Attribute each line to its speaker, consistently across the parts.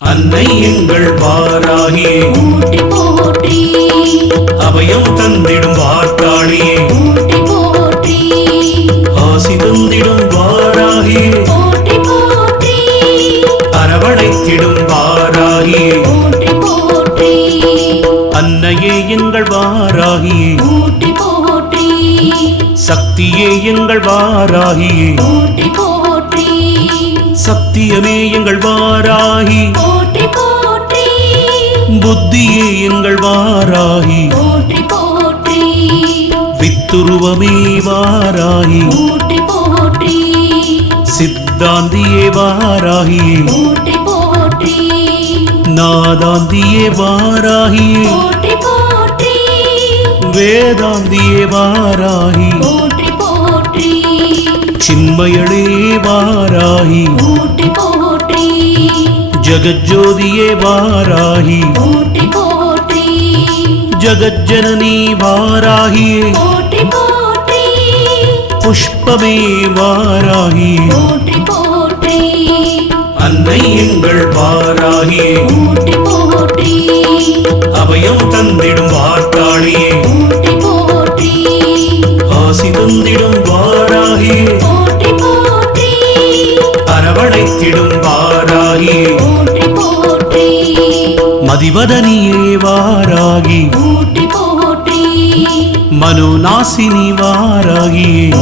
Speaker 1: அன்னை எங்கள் வாராகியே
Speaker 2: போற்றி போற்றி.
Speaker 1: அபயம் தந்திடும் வார்த்தாளியே.
Speaker 2: போற்றி போற்றி.
Speaker 1: ஆசி தந்திடும் வாராகியே
Speaker 2: போற்றி போற்றி.
Speaker 1: அரவணைத்திடும் வாராகியே
Speaker 2: போற்றி போற்றி.
Speaker 1: அன்னையே எங்கள் வாராகியே
Speaker 2: போற்றி போற்றி.
Speaker 1: சக்தியே எங்கள் வாராகியே
Speaker 2: போற்றி போற்றி
Speaker 1: சத்தியமே எங்கள் வாராகி.
Speaker 2: போற்றி போற்றி.
Speaker 1: புத்தியே எங்கள் வாராகி.
Speaker 2: போற்றி போற்றி.
Speaker 1: வித்துருவமே வாராகி.
Speaker 2: போற்றி போற்றி.
Speaker 1: சித்தாந்தியே வாராகியே
Speaker 2: போற்றி போற்றி.
Speaker 1: நாதாந்தியே வாராகியே
Speaker 2: போற்றி போற்றி.
Speaker 1: வேதாந்தியே வாராகி.
Speaker 2: போற்றி
Speaker 1: சின்மயளே வாராகி.
Speaker 2: போற்றி போற்றி.
Speaker 1: ஜகஜோதியே வாராகி.
Speaker 2: போற்றி போற்றி.
Speaker 1: ஜகஜனனி வாராகியே
Speaker 2: போற்றி போற்றி.
Speaker 1: புஷ்பமே வாராகி.
Speaker 2: போற்றி போற்றி.
Speaker 1: அன்னை எங்கள் வாராகியே
Speaker 2: போற்றி போற்றி.
Speaker 1: அபயம் தந்திடும் வார்த்தாளியே
Speaker 2: போற்றி போற்றி.
Speaker 1: ஆசி தந்திடும் வாராகியே
Speaker 2: போற்றி. போற்றி.
Speaker 1: மதிவதனியே வாராகி. மனோநாசினி வாராகியே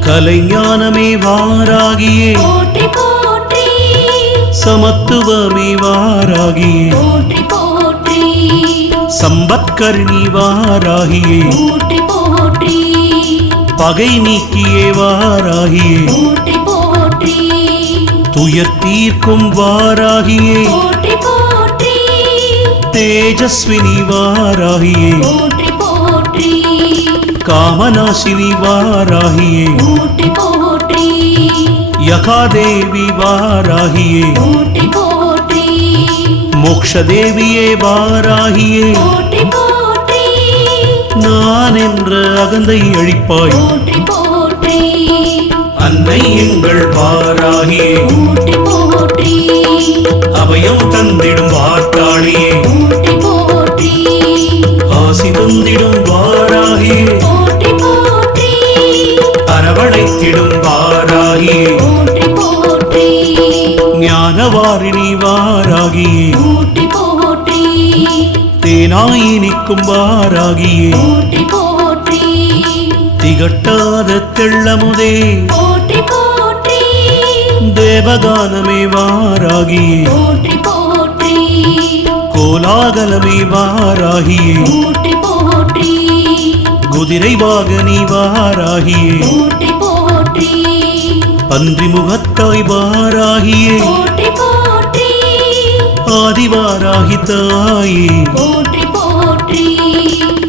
Speaker 1: கலைஞானமே வாராகியே. சமத்துவமே வாராகியே சம்பத்கர்ணி வாராகியே. பகை நீக்கியே வாராகியே
Speaker 2: போற்றி போற்றி
Speaker 1: துயர் தீர்க்கும் வாராகியே
Speaker 2: போற்றி போற்றி
Speaker 1: தேஜஸ்வினி வாராகியே
Speaker 2: போற்றி போற்றி
Speaker 1: காமநாசினி வாராகியே
Speaker 2: போற்றி போற்றி
Speaker 1: யகாதேவி வாராகியே நான் என்ற அகந்தை அழிப்பாய். அன்னை எங்கள்
Speaker 2: போற்றி.
Speaker 1: அபயம் தந்திடும் வார்த்தாளியே ஆசி தந்திடும் வாராகியே அரவணைத்திடும் வாராகியே ஞானவாரிணி வாராகியே தேனாயினிக்கும் வாராகியே.
Speaker 2: போற்றி போற்றி.
Speaker 1: திகட்டாத தெள்ளமுதே.
Speaker 2: போற்றி போற்றி.
Speaker 1: தேவகானமே வாராகியே.
Speaker 2: போற்றி போற்றி.
Speaker 1: கோலாகலமே வாராகியே.
Speaker 2: போற்றி போற்றி.
Speaker 1: குதிரை வாகனி வாராகியே.
Speaker 2: போற்றி போற்றி.
Speaker 1: பன்றி முகத்தாய் வாராகியே. ஆதிவாராகி தாயே.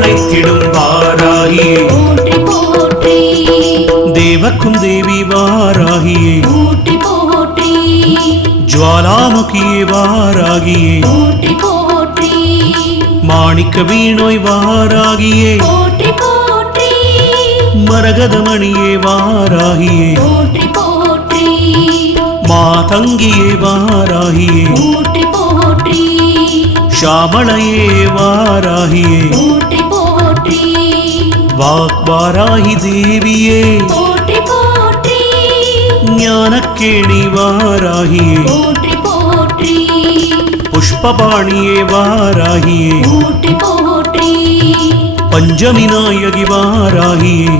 Speaker 1: அரவணைத்திடும் வாராகியே
Speaker 2: போற்றி போற்றி.
Speaker 1: தேவக்கும் தேவி வாராகியே
Speaker 2: போற்றி போற்றி.
Speaker 1: ஜுவாலாமுகியே வாராகியே
Speaker 2: போற்றி போற்றி.
Speaker 1: மாணிக்க வீணோய் வாராகியே.
Speaker 2: போற்றி போற்றி.
Speaker 1: மரகதமணியே வாராகியே.
Speaker 2: போற்றி போற்றி.
Speaker 1: மாதங்கியே வாராகியே.
Speaker 2: போற்றி போற்றி.
Speaker 1: ஷாமளையே வாராகியே.
Speaker 2: போற்றி போற்றி
Speaker 1: வாக்வாராகி தேவியே ஞானக்கேணி வாராகியே புஷ்பபாணியே வாராகியே பஞ்சமி நாயகி வாராகியே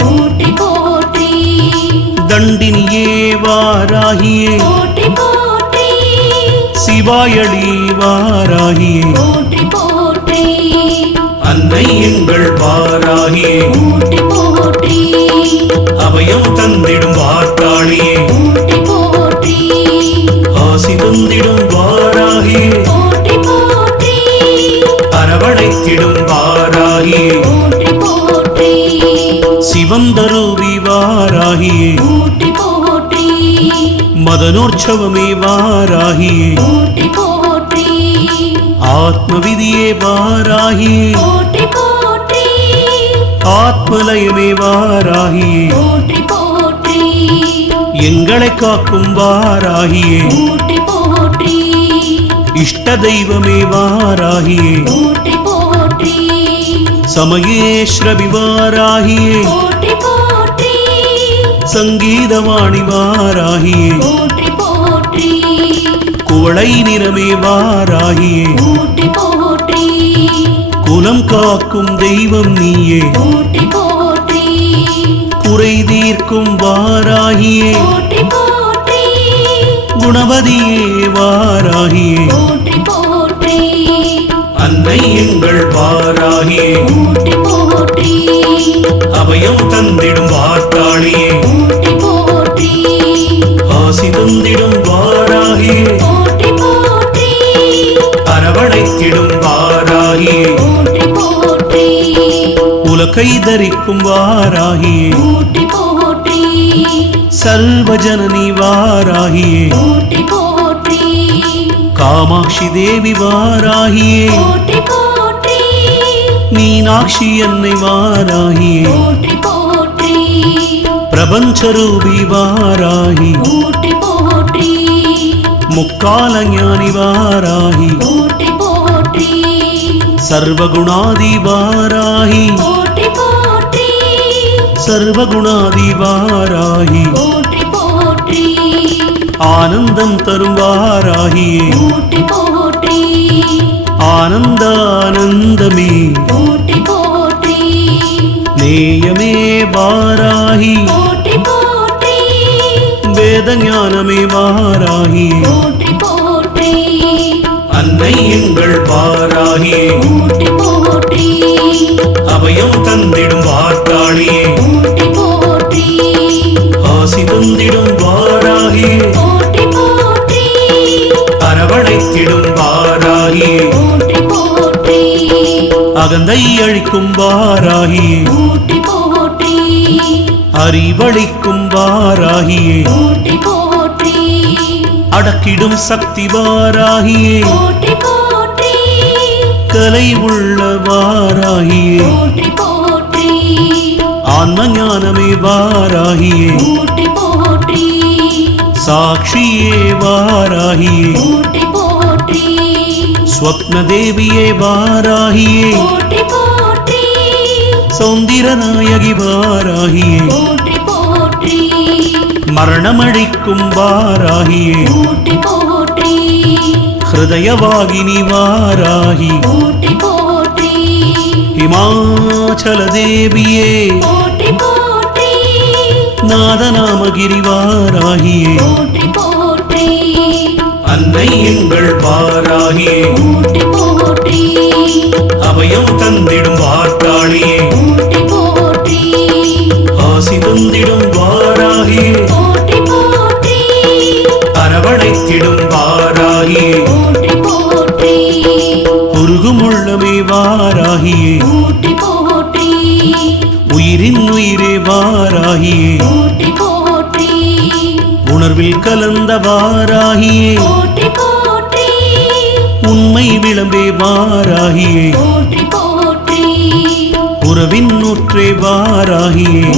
Speaker 2: தண்டினியே வாராகியே
Speaker 1: சிவாயளி வாராகியே அன்னை எங்கள் பாராணியே
Speaker 2: போற்றி போற்றி.
Speaker 1: அபயம் தந்திடும் வார்த்தாளியே
Speaker 2: போற்றி போற்றி.
Speaker 1: ஆசி தந்திடும் வாராகியே
Speaker 2: போற்றி போற்றி.
Speaker 1: அரவணைத்திடும் வாராகியே போற்றி.
Speaker 2: போற்றி சிவந்தருவி
Speaker 1: வாராகியே
Speaker 2: போற்றி போற்றி.
Speaker 1: மதனோற்சவமே வாராகியே
Speaker 2: போற்றி
Speaker 1: ஆத்மவிதியே வாராகியே
Speaker 2: போற்றி போற்றி.
Speaker 1: ஆத்மலயமே வாராகியே
Speaker 2: போற்றி போற்றி.
Speaker 1: எங்களை காக்கும் வாராகியே.
Speaker 2: போற்றி போற்றி.
Speaker 1: இஷ்ட தெய்வமே வாராகியே.
Speaker 2: போற்றி போற்றி.
Speaker 1: சமயேஸ்ரவி வாராகியே.
Speaker 2: போற்றி போற்றி.
Speaker 1: சங்கீதவாணி வாராகியே.
Speaker 2: போற்றி
Speaker 1: குவளை நிறமே வாராகியே
Speaker 2: போற்றி போற்றி.
Speaker 1: குலம் காக்கும் தெய்வம் நீயே.
Speaker 2: போற்றி போற்றி.
Speaker 1: குறை தீர்க்கும் வாராகியே.
Speaker 2: போற்றி போற்றி.
Speaker 1: குணவதியே வாராகியே.
Speaker 2: போற்றி போற்றி.
Speaker 1: அன்னை எங்கள் வாராகியே.
Speaker 2: போற்றி போற்றி.
Speaker 1: அபயம் தந்திடும் வார்த்தாளியே
Speaker 2: போற்றி போற்றி.
Speaker 1: ஆசி தந்திடும் உலகை தரிக்கும் வாராகியே
Speaker 2: போற்றி போற்றி
Speaker 1: சர்வஜனனி வாராகியே
Speaker 2: போற்றி போற்றி
Speaker 1: காமாட்சி தேவி வாராகியே
Speaker 2: போற்றி போற்றி
Speaker 1: மீனாட்சி என்னை வாராகியே
Speaker 2: போற்றி போற்றி
Speaker 1: பிரபஞ்சரூபி வாராகி
Speaker 2: போற்றி போற்றி
Speaker 1: முக்கால ஞானி வாராகி
Speaker 2: போற்றி போற்றி
Speaker 1: சர்வகுணாதி வாராகி
Speaker 2: போற்றி
Speaker 1: சர்வகுணாதி வாராகி
Speaker 2: போற்றி போற்றி.
Speaker 1: ஆனந்தம் தரும் வாராகியே
Speaker 2: போற்றி போற்றி.
Speaker 1: ஆனந்தானந்தமே.
Speaker 2: போற்றி போற்றி.
Speaker 1: நேயமே வாராகி.
Speaker 2: போற்றி போற்றி.
Speaker 1: வேத ஞானமே வாராகி.
Speaker 2: போற்றி போற்றி.
Speaker 1: அன்னை எங்கள் வாராகியே.
Speaker 2: போற்றி போற்றி.
Speaker 1: அபயம் தந்திடும் அகந்தை அழிக்கும் வாராகியே
Speaker 2: போற்றி போற்றி.
Speaker 1: அறிவழிக்கும் வாராகியே.
Speaker 2: போற்றி போற்றி.
Speaker 1: அடக்கிடும் சக்தி வாராகியே.
Speaker 2: போற்றி போற்றி.
Speaker 1: கலை உள்ள வாராகியே.
Speaker 2: போற்றி போற்றி.
Speaker 1: ஆன்ம ஞானமே வாராகியே.
Speaker 2: போற்றி போற்றி.
Speaker 1: சாட்சியே வாராகியே.
Speaker 2: போற்றி போற்றி
Speaker 1: ஸ்வப்ன தேவியே வாராகியே
Speaker 2: போற்றி
Speaker 1: சௌந்திரநாயகி வாராகியே மரணமழிக்கும் வாராகியே ஹிருதயவாகினி வாராகி ஹிமாச்சல தேவியே நாதநாமகிரி வாராகியே அன்னை எங்கள் வாராகியே
Speaker 2: போற்றி போற்றி.
Speaker 1: அபயம் தந்திடும் வார்த்தாளியே
Speaker 2: போற்றி போற்றி.
Speaker 1: ஆசி தந்திடும் வாராகியே
Speaker 2: போற்றி போற்றி.
Speaker 1: அரவணைத்திடும் வாராகியே
Speaker 2: போற்றி போற்றி.
Speaker 1: உருகும் உள்ளமே வாராகியே.
Speaker 2: போற்றி போற்றி.
Speaker 1: உயிரின் உயிரே வாராகியே. உணர்வில் கலந்த வாராகியே. உண்மை விளம்பே வாராகியே. உறவின் நூற்றே வாராகியே.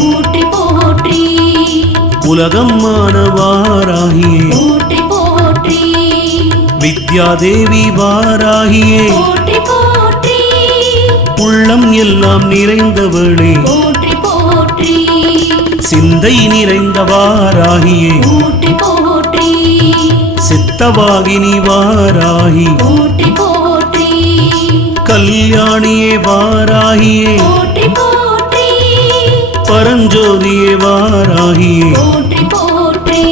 Speaker 1: உலகம் வாராகியே.
Speaker 2: போற்றி போற்றி.
Speaker 1: வித்யாதேவி வாராகியே. உள்ளம் எல்லாம் நிறைந்தவளே. சிந்தை நிறைந்த வாராகியே
Speaker 2: போற்றி. போற்றி
Speaker 1: சித்தவாகினி வாராகி.
Speaker 2: போற்றி போற்றி.
Speaker 1: கல்யாணியே வாராகியே.
Speaker 2: போற்றி போற்றி.
Speaker 1: பரஞ்சோதியே வாராகியே.
Speaker 2: போற்றி போற்றி.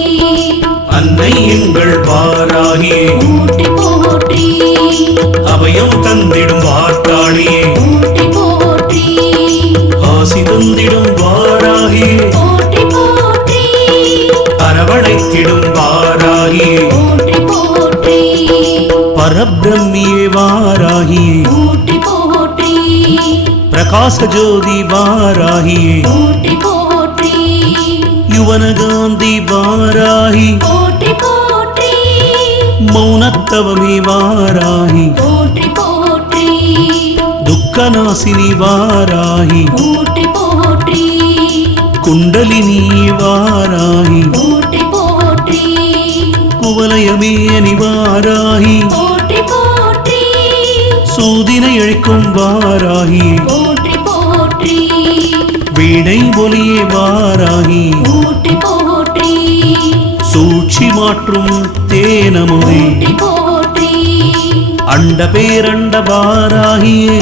Speaker 1: அன்னை எங்கள் வாராகியே.
Speaker 2: போற்றி போற்றி.
Speaker 1: அபயம் தந்திடும் வார்த்தாளியே.
Speaker 2: போற்றி போற்றி.
Speaker 1: ஆசி தந்திடும் வாராகியே. அரவணைத்திடும் வாராகியே
Speaker 2: போற்றி. போற்றி
Speaker 1: பரபிரம்மியே
Speaker 2: போற்றி.
Speaker 1: பிரகாச ஜோதி
Speaker 2: போற்றி.
Speaker 1: யுவனகாந்தி வாராகி. மௌனத்தவமே வாராகி. துக்கநாசினி வாராகி. குண்டலினி வாராகி. குவலயமே அணிவாராகி சூதினை அழிக்கும் வாராகி வீணை ஒலியே வாராகி சூழ்ச்சி மாற்றும் தேனமுதே அண்ட பேரண்ட வாராகியே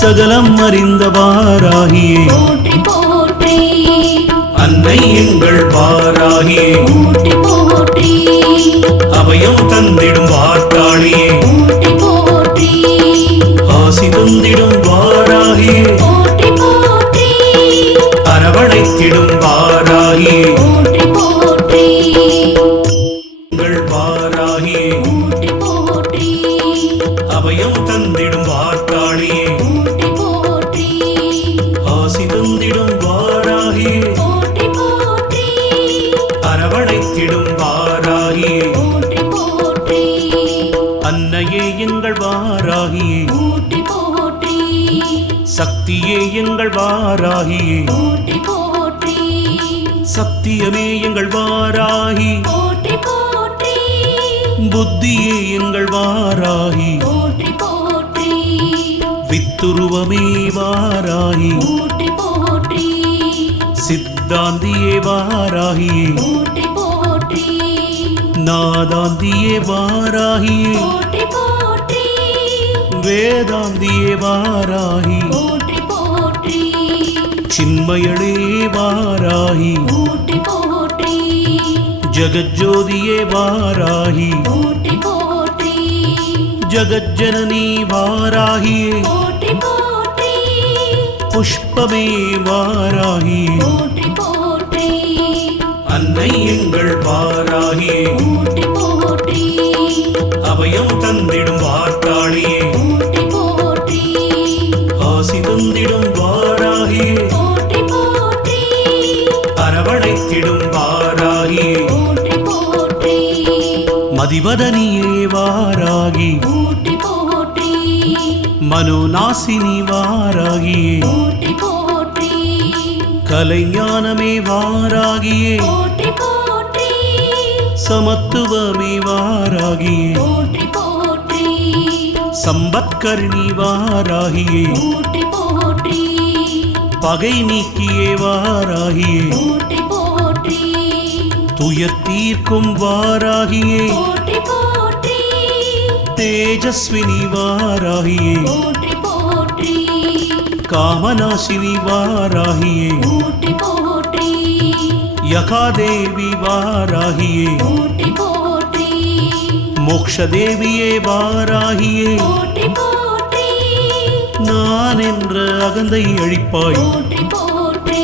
Speaker 1: சகலம் அறிந்த வாராகியே அன்னை எங்கள் வாராகியே
Speaker 2: போற்றி போற்றி.
Speaker 1: அபயம் தந்திடும் வார்த்தாளியே.
Speaker 2: போற்றி போற்றி.
Speaker 1: ஆசி தந்திடும் சக்தியே எங்கள் வாராகியே.
Speaker 2: போற்றி போற்றி.
Speaker 1: சத்தியமே எங்கள் வாராகி.
Speaker 2: போற்றி போற்றி.
Speaker 1: புத்தியே எங்கள் வாராகி.
Speaker 2: போற்றி போற்றி.
Speaker 1: வித்துருவமே வாராகி.
Speaker 2: போற்றி போற்றி.
Speaker 1: சித்தாந்தியே வாராகியே.
Speaker 2: போற்றி போற்றி.
Speaker 1: நாதாந்தியே வாராகியே.
Speaker 2: போற்றி போற்றி.
Speaker 1: வேதாந்தியே வாராகி.
Speaker 2: போற்றி
Speaker 1: சின்மயளே வாராகி.
Speaker 2: போற்றி போற்றி
Speaker 1: ஜகஜோதியே வாராகி.
Speaker 2: போற்றி போற்றி
Speaker 1: ஜகஜனனி வாராகியே
Speaker 2: போற்றி போற்றி
Speaker 1: புஷ்பமே வாராகி.
Speaker 2: போற்றி போற்றி
Speaker 1: அன்னை எங்கள் வாராகியே
Speaker 2: போற்றி போற்றி
Speaker 1: அபயம் மதிவதனியே வாராகி.
Speaker 2: போற்றி போற்றி.
Speaker 1: மனோநாசினி வாராகியே.
Speaker 2: போற்றி போற்றி.
Speaker 1: கலைஞானமே வாராகியே.
Speaker 2: போற்றி போற்றி.
Speaker 1: சமத்துவமே வாராகியே.
Speaker 2: போற்றி போற்றி.
Speaker 1: சம்பத்கர்ணி வாராகியே.
Speaker 2: போற்றி போற்றி.
Speaker 1: பகை நீக்கியே வாராகியே.
Speaker 2: போற்றி போற்றி.
Speaker 1: துயர் தீர்க்கும் வாராகியே. தேஜஸ்வினி வாராகியே
Speaker 2: போற்றி. போற்றி
Speaker 1: காமநாசினி வாராகியே
Speaker 2: போற்றி. போற்றி
Speaker 1: யகாதேவி வாராகியே
Speaker 2: போற்றி. போற்றி
Speaker 1: மோக்ஷதேவியே வாராகியே.
Speaker 2: போற்றி போற்றி.
Speaker 1: நான் என்ற அகந்தை அழிப்பாய்.
Speaker 2: போற்றி போற்றி.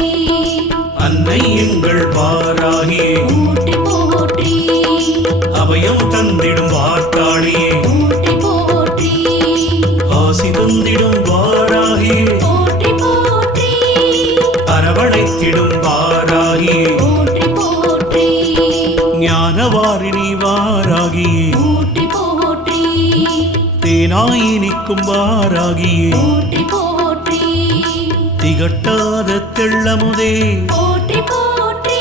Speaker 1: அன்னை எங்கள் வாராகியே.
Speaker 2: போற்றி போற்றி.
Speaker 1: அபயம் தந்திடும் நிற்கும் வாராகியே.
Speaker 2: போற்றி போற்றி.
Speaker 1: திகட்டாத தெள்ளமுதே.
Speaker 2: போற்றி போற்றி.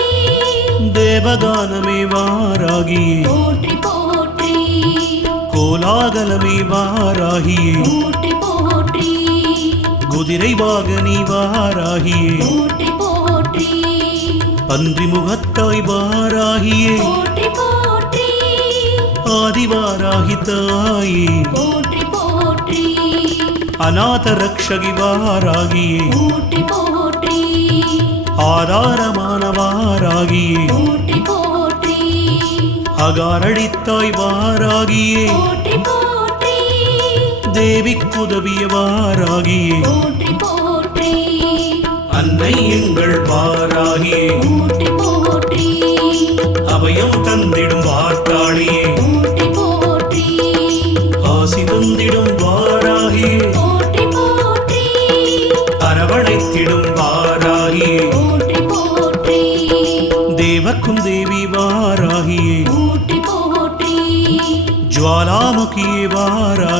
Speaker 1: தேவகானமே வாராகியே.
Speaker 2: போற்றி போற்றி.
Speaker 1: கோலாகலமே வாராகியே.
Speaker 2: போற்றி போற்றி.
Speaker 1: குதிரை வாகனி வாராகியே.
Speaker 2: போற்றி போற்றி.
Speaker 1: பன்றி முகத்தாய் வாராகியே.
Speaker 2: போற்றி போற்றி.
Speaker 1: ஆதிவாராகி தாயே.
Speaker 2: போற்றி
Speaker 1: அநாத ரக்ஷகி வாராகியே
Speaker 2: போற்றி. போற்றி
Speaker 1: ஆதாரமான வாராகியே
Speaker 2: போற்றி. போற்றி
Speaker 1: அகாரடித்தாய் வாராகியே
Speaker 2: போற்றி. போற்றி
Speaker 1: தேவிக்குதவிய வாராகியே
Speaker 2: போற்றி. போற்றி
Speaker 1: அன்னை எங்கள் வாராகியே.
Speaker 2: போற்றி போற்றி.
Speaker 1: அபயம் தந்திடும் வார்த்தாளியே.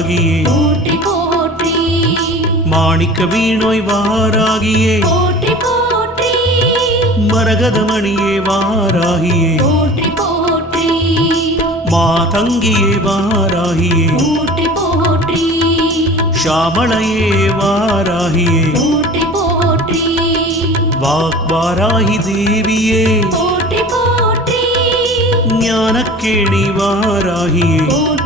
Speaker 1: வாராகியே
Speaker 2: போற்றி போற்றி.
Speaker 1: மாணிக்க வீணோய் வாராகியே.
Speaker 2: போற்றி போற்றி.
Speaker 1: மரகதமணியே வாராகியே.
Speaker 2: போற்றி போற்றி.
Speaker 1: மாதங்கியே வாராகியே.
Speaker 2: போற்றி போற்றி.
Speaker 1: ஷாமளையே வாராகியே.
Speaker 2: போற்றி போற்றி.
Speaker 1: வாக்வாராகி தேவியே.
Speaker 2: போற்றி போற்றி.
Speaker 1: ஞானக்கேணி வாராகியே.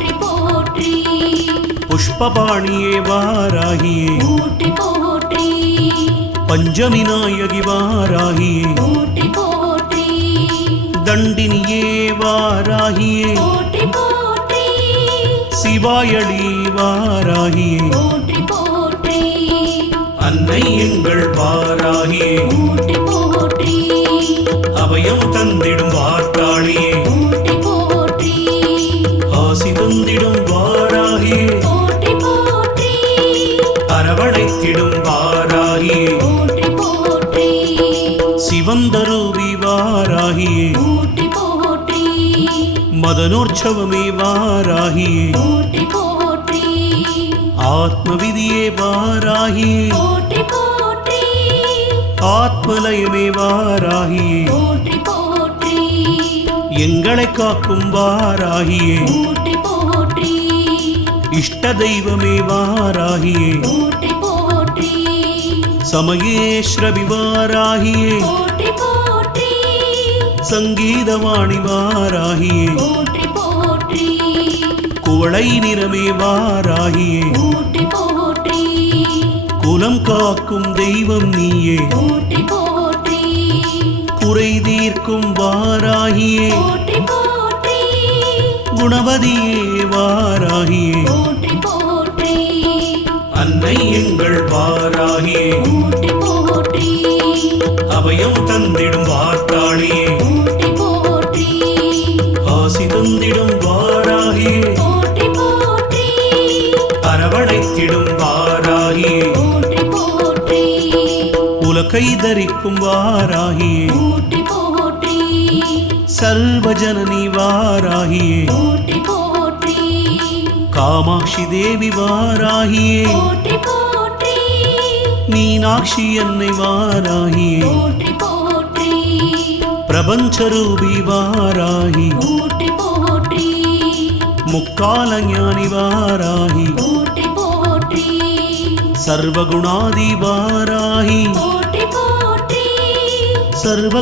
Speaker 1: புஷ்பபாணியே வாராகியே.
Speaker 2: போற்றி போற்றி.
Speaker 1: பஞ்சமி நாயகி வாராகியே.
Speaker 2: போற்றி போற்றி.
Speaker 1: தண்டினியே வாராகியே.
Speaker 2: போற்றி போற்றி.
Speaker 1: சிவாயளி வாராகியே.
Speaker 2: போற்றி போற்றி.
Speaker 1: அன்னை எங்கள் வாராகியே.
Speaker 2: போற்றி போற்றி.
Speaker 1: அபயம் தந்திடும் வார்த்தாளியே. மதனோற்சவமே வாராகியே ஆத்மவிதியே வாராகியே ஆத்மலயமே வாராகியே எங்களை காக்கும் வாராகியே. இஷ்ட தெய்வமே வாராகியே. சமயேஸ்ரவி வாராகியே. சங்கீதவாணி வாராகியே
Speaker 2: போற்றி போற்றி.
Speaker 1: குவளை நிறமே வாராகியே.
Speaker 2: போற்றி போற்றி.
Speaker 1: குலம் காக்கும் தெய்வம் நீயே.
Speaker 2: போற்றி போற்றி.
Speaker 1: குறை தீர்க்கும் வாராகியே.
Speaker 2: போற்றி போற்றி.
Speaker 1: குணவதியே வாராகியே.
Speaker 2: போற்றி போற்றி.
Speaker 1: அன்னை எங்கள் வாராகியே.
Speaker 2: போற்றி போற்றி.
Speaker 1: அபயம் தந்திடும் வார்த்தாளியே உலகை தரிக்கும் வாராகியே சர்வஜனனி வாராகியே. காமாட்சி தேவி வாராகியே. மீனாட்சி அன்னை வாராகியே. பிரபஞ்சரூபி வாராகி. முக்கால ஞானி வாராகி. சர்வகுணாதி வாராகி.
Speaker 2: போற்றி போற்றி
Speaker 1: சர்வ